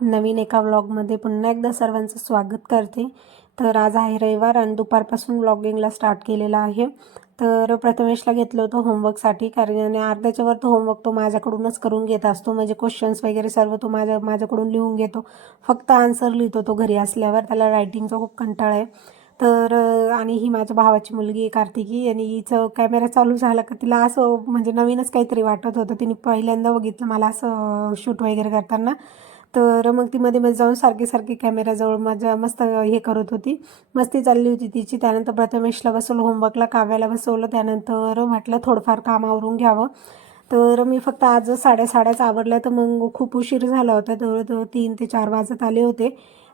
नवीन एका व्लॉगमध्ये पुन्हा एकदा सर्वांचं स्वागत करते. तर आज आहे रविवार आणि दुपारपासून व्लॉगिंगला स्टार्ट केलेला आहे. तर प्रथमेशला घेतलं होतं होमवर्कसाठी, कारण अर्ध्याच्या वर तो होमवर्क तो माझ्याकडूनच करून घेत असतो. म्हणजे क्वेश्चन्स वगैरे सर्व तो माझ्याकडून लिहून घेतो. फक्त आन्सर लिहितो तो घरी असल्यावर. त्याला रायटिंगचा खूप कंटाळा आहे. तर आणि ही माझ्या भावाची मुलगी आहे कार्तिकी, आणि हिचं कॅमेरा चालू झाला का तिला असं म्हणजे नवीनच काहीतरी वाटत होतं. तिने पहिल्यांदा बघितलं मला असं शूट वगैरे करताना. तर मग ती मध्ये मध्ये जाऊन सारखी सारखी कॅमेराजवळ माझ्या मस्त हे करत होती, मस्ती चालली होती तिची. त्यानंतर प्रथमेशला बसवलं होमवर्कला, काव्याला बसवलं. त्यानंतर म्हटलं थोडंफार काम आवरून घ्यावं. तर मी फक्त आज साड्याच आवरल्या, तर मग खूप उशीर झाला होता. जवळजवळ 3 ते 4 वाजत आले होते.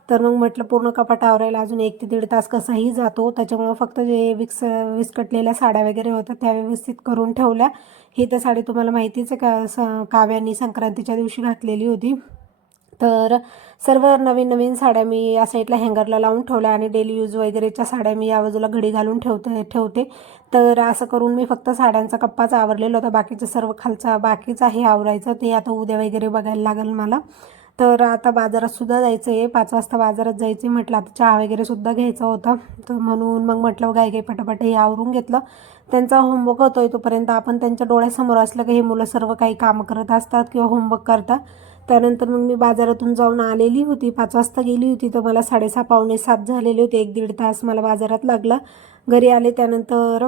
तर मग म्हटलं पूर्ण कपाट आवरायला अजून 1 ते 1.5 तास कसाही जातो. त्याच्यामुळं फक्त जे विस्कटलेल्या साड्या वगैरे होत्या त्या व्यवस्थित करून ठेवल्या. ही तर साडी तुम्हाला माहितीच आहे का, काव्यानी संक्रांतीच्या दिवशी घातलेली होती. तर सर्व नवीन नवीन साड्या मी या साईडला हँगरला लावून ठेवल्या, आणि डेली यूज वगैरेच्या साड्या मी या बाजूला घडी घालून ठेवते. तर असं करून मी फक्त साड्यांचा कप्पाच आवरलेला होता. बाकीचं सर्व खालचा बाकीच आहे आवरायचं, ते आता उद्या वगैरे बघायला लागेल मला. तर आता बाजारात सुद्धा जायचं आहे, 5 वाजता बाजारात जायचं. म्हटलं आता चहा वगैरे सुद्धा घ्यायचा होता. तर म्हणून मग म्हटलं गाई पटापट हे आवरून घेतलं. त्यांचा होमवर्क होतोय तोपर्यंत आपण त्यांच्या डोळ्यासमोर असलं की हे मुलं सर्व काही काम करत असतात किंवा होमवर्क करतात. त्यानंतर मग मी बाजारातून जाऊन आलेली होती, 5 वाजता गेली होती. तर मला 6:30 पावणे 7 झालेले होते. 1-1.5 तास मला बाजारात लागला. घरी आले त्यानंतर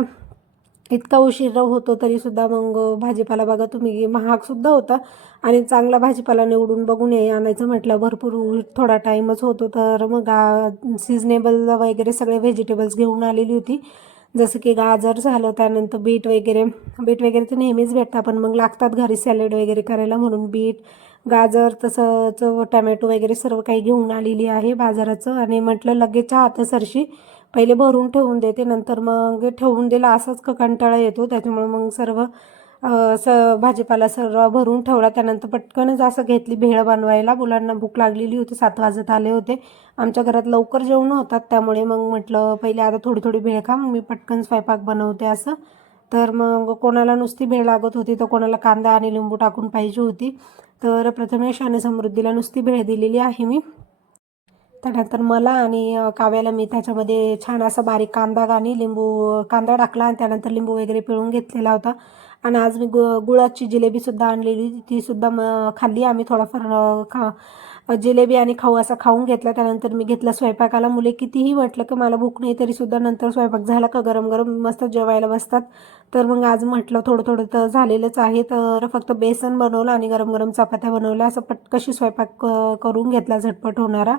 इतका उशीर होतो तरीसुद्धा मग भाजीपाला बघा तुम्ही महागसुद्धा होता, आणि चांगला भाजीपाला निवडून बघून आणायचं म्हटलं भरपूर थोडा टाईमच होतो. तर मग सिजनेबल वगैरे सगळे व्हेजिटेबल्स घेऊन आलेली होती. जसं की गाजर झालं, त्यानंतर बीट वगैरे तर नेहमीच भेटतात, पण मग लागतात घरी सॅलड वगैरे करायला, म्हणून बीट, गाजर तसंच टमॅटो वगैरे सर्व काही घेऊन आलेली आहे बाजाराचं. आणि म्हटलं लगेच चहा सरशी पहिले भरून ठेवून देते, नंतर मग ठेवून दिला असंच कंटाळा येतो. त्याच्यामुळे मग सर्व भाजीपाला सर्व भरून ठेवला. त्यानंतर पटकनच असं घेतली भेळ बनवायला. मुलांना भूक लागलेली होती, 7 वाजत आले होते. आमच्या घरात लवकर जेवण होतात, त्यामुळे मग म्हटलं पहिले आता थोडी थोडी भेळ खा, मग मी पटकन स्वयंपाक बनवते असं. तर मग कोणाला नुसती भेळ लागत होती, तर कोणाला कांदा आणि लिंबू टाकून पाहिजे होती. तर प्रथमेश आणि समृद्धीला नुसती भेळ दिलेली आहे मी. त्यानंतर मला आणि काव्याला मी त्याच्यामध्ये छान असा बारीक कांदा टाकला, आणि त्यानंतर लिंबू वगैरे पिळून घेतलेला होता. आणि आज मी गुळाची जिलेबीसुद्धा आणलेली होती, तीसुद्धा खाल्ली आम्ही. थोडाफार जिलेबी आणि खाऊ असा खाऊन घेतला. त्यानंतर मी घेतला स्वयंपाकाला. मुले कितीही म्हटलं की मला भूक नाही, तरीसुद्धा नंतर स्वयंपाक झाला का गरम गरम मस्त जेवायला बसतात. तर मग आज म्हटलं थोडं थोडं तर झालेलंच आहे, तर फक्त बेसन बनवलं आणि गरम गरम चपात्या बनवल्या. असं पटकशी स्वयंपाक करून घेतला, झटपट होणारा.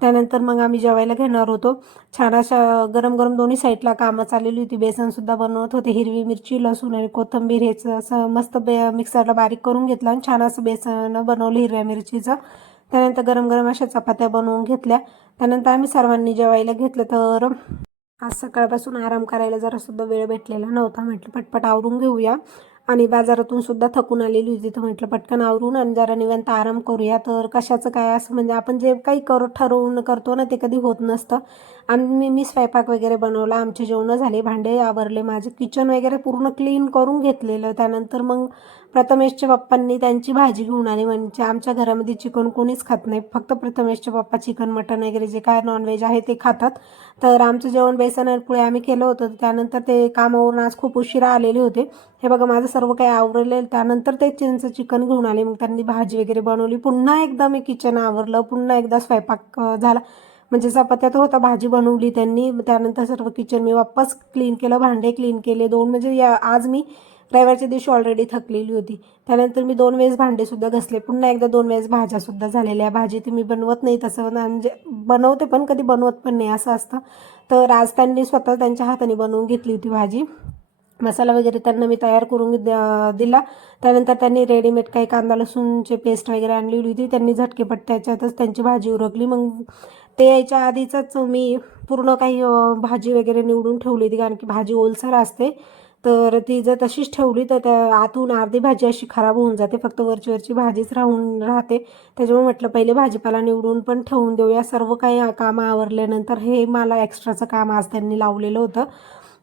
त्यानंतर मग आम्ही जेवायला घेणार होतो. छान अशा गरम गरम दोन्ही साईडला कामं चाललेली होती. बेसनसुद्धा बनवत होते. हिरवी मिरची, लसूण आणि कोथिंबीर हेच असं मस्त मिक्सरला बारीक करून घेतलं, आणि छान असं बेसन बनवलं हिरव्या मिरचीचं. त्यानंतर गरम गरम अशा चपात्या बनवून घेतल्या. त्यानंतर आम्ही सर्वांनी जेवायला घेतलं. तर आज सकाळपासून आराम करायला जरासुद्धा वेळ भेटलेला नव्हता. म्हटलं पटपट आवरून घेऊया, आणि बाजारातून सुद्धा थकून आलेली होती. तर म्हटलं पटकन आवरून आणि जरा निवांत आराम करूया. तर कशाचं काय असं म्हणजे आपण जे काही ठरवून करतो ना, ते कधी होत नसतं. आणि मी स्वयंपाक वगैरे बनवला, आमचे जेवणं झाले, भांडे आवरले, माझे किचन वगैरे पूर्ण क्लीन करून घेतलेलं. त्यानंतर मग प्रथमेशच्या पप्पांनी त्यांची भाजी घेऊन आली. म्हणजे आमच्या घरामध्ये चिकन कोणीच खात नाही, फक्त प्रथमेशचे पप्पा चिकन मटन वगैरे जे काय नॉनव्हेज आहे ते खातात. तर आमचं जेवण बेसन आणि पोळी आम्ही केलं होतं. त्यानंतर ते कामावरून आज खूप उशिरा आलेले होते. हे बघा माझं सर्व काही आवरले. त्यानंतर ते चिकन घेऊन आले. मग त्यांनी भाजी वगैरे बनवली. पुन्हा एकदा मी किचन आवरलं, पुन्हा एकदा स्वयंपाक झाला. म्हणजे चपात्या तर होता, भाजी बनवली त्यांनी. त्यानंतर सर्व किचन मी वापस क्लीन केलं, भांडे क्लीन केले. म्हणजे आज मी रविवारच्या दिवशी ऑलरेडी थकलेली होती. त्यानंतर मी 2 वेळेस भांडेसुद्धा घासले. पुन्हा एकदा 2 वेळेस भाज्यासुद्धा झालेल्या. भाजी ती मी बनवत नाही तसं, म्हणजे बनवते पण कधी बनवत पण नाही असं असतं. तर आज त्यांनी स्वतः त्यांच्या हाताने बनवून घेतली होती भाजी. मसाला वगैरे त्यांना मी तयार करून दिला. त्यानंतर त्यांनी रेडीमेड काही कांदा लसूणची पेस्ट वगैरे आणलेली होती. त्यांनी झटकेपट त्याच्यातच त्यांची भाजी उरकली. मग ते यायच्या आधीचंच मी पूर्ण काही भाजी वगैरे निवडून ठेवली होती, कारण की भाजी ओलसर असते. तर ती जर तशीच ठेवली तर त्या आतून अर्धी भाजी अशी खराब होऊन जाते, फक्त वरची भाजीच राहते. त्याच्यामुळे म्हटलं पहिले भाजीपाला निवडून पण ठेवून देऊया. सर्व काही कामं आवरल्यानंतर हे मला एक्स्ट्राचं काम आज त्यांनी लावलेलं होतं.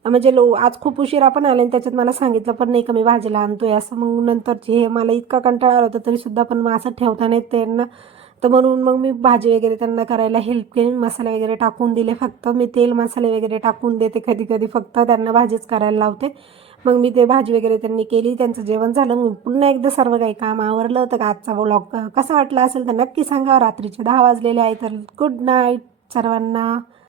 म्हणजे आज खूप उशिरा पण आले, आणि त्याच्यात मला सांगितलं पण नाही का मी भाजीला आणतोय असं. मग नंतर हे मला इतका कंटाळा आला होता तरीसुद्धा, पण मग असं ठेवताना त्यांना तर म्हणून मग मी भाजी वगैरे त्यांना करायला हेल्प केली, मसाले वगैरे टाकून दिले. फक्त मी तेल मसाले वगैरे टाकून देते कधी कधी, फक्त त्यांना भाजीच करायला लावते. मग मी ते भाजी वगैरे त्यांनी केली, त्यांचं जेवण झालं. मग पुन्हा एकदा सर्व काही काम आवरलं होतं. का आजचा व्लॉग कसा वाटला असेल तर नक्की सांगा. रात्रीचे 10 वाजलेले आहे. तर गुड नाईट सर्वांना.